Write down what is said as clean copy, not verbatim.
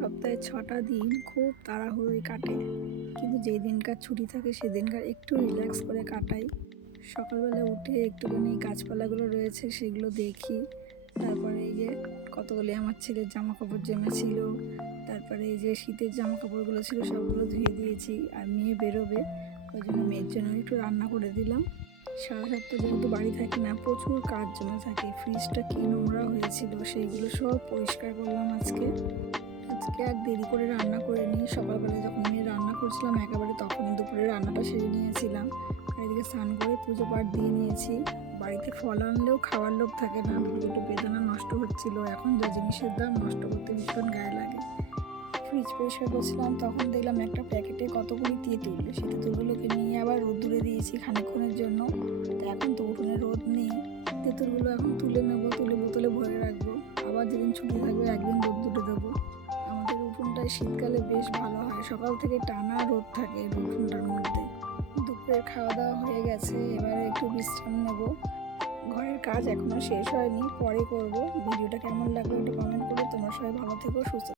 সপ্তাহে ৬টা দিন খুব তাড়াহুড়োয় কাটে, কিন্তু যেই দিনকার ছুটি থাকে সেদিনকার একটু রিল্যাক্স করে কাটাই। সকালবেলা উঠে একটুখানি গাছপালাগুলো রয়েছে সেগুলো দেখি। তারপরে এই যে কতগুলি আমার ছেলের জামা কাপড় জমেছিল, তারপরে এই যে শীতের জামা কাপড়গুলো ছিল সবগুলো ধুয়ে দিয়েছি। আর মেয়ে বেরোবে, ওই জন্য মেয়ের জন্য একটু রান্না করে দিলাম। সারা সপ্তাহ যেহেতু বাড়ি থাকি না, প্রচুর কাজ জমে থাকে। ফ্রিজটা কি নোংরা হয়েছিল সেইগুলো সব পরিষ্কার করলাম আজকে। আর দেরি করে রান্না করে নিই। সকালবেলা যখন আমি রান্না করছিলাম একেবারে তখনই দুপুরে রান্নাটা সেরে নিয়েছিলাম। আর এদিকে স্নান করে পুজো পাঠ দিয়ে নিয়েছি। বাড়িতে ফল আনলেও খাওয়ার লোক থাকে না, একটু বেদানা নষ্ট হচ্ছিল। এখন যা জিনিসের দাম, নষ্ট করতে ভীষণ গায়ে লাগে। ফ্রিজ পরিষ্কার করছিলাম তখন দেখলাম একটা প্যাকেটে কতগুলি তেঁতুল। সেই তেঁতুলগুলোকে নিয়ে আবার রোদ্দুরে দিয়েছি খানিকক্ষণের জন্য। তো এখন তো উঠোনে রোদ নেই, তেঁতুলগুলো এখন তুলে নেবো, তুলে বোতলে ভরে রাখবো। আবার যেদিন ছুটি থাকবে একদিন রোদ্দুরে দেবো। আমাদের উঠোনটায় শীতকালে বেশ ভালো হয়, সকাল থেকে টানা রোদ থাকে উঠোনটার মধ্যে। দুপুরের খাওয়া দাওয়া হয়ে গেছে, এবারে একটু বিশ্রাম নেব। ঘরের কাজ এখনো শেষ হয়নি, পরে করব। ভিডিওটা কেমন লাগলো একটু কমেন্ট করে। তোমরা সবাই ভালো থেকো, সুস্থ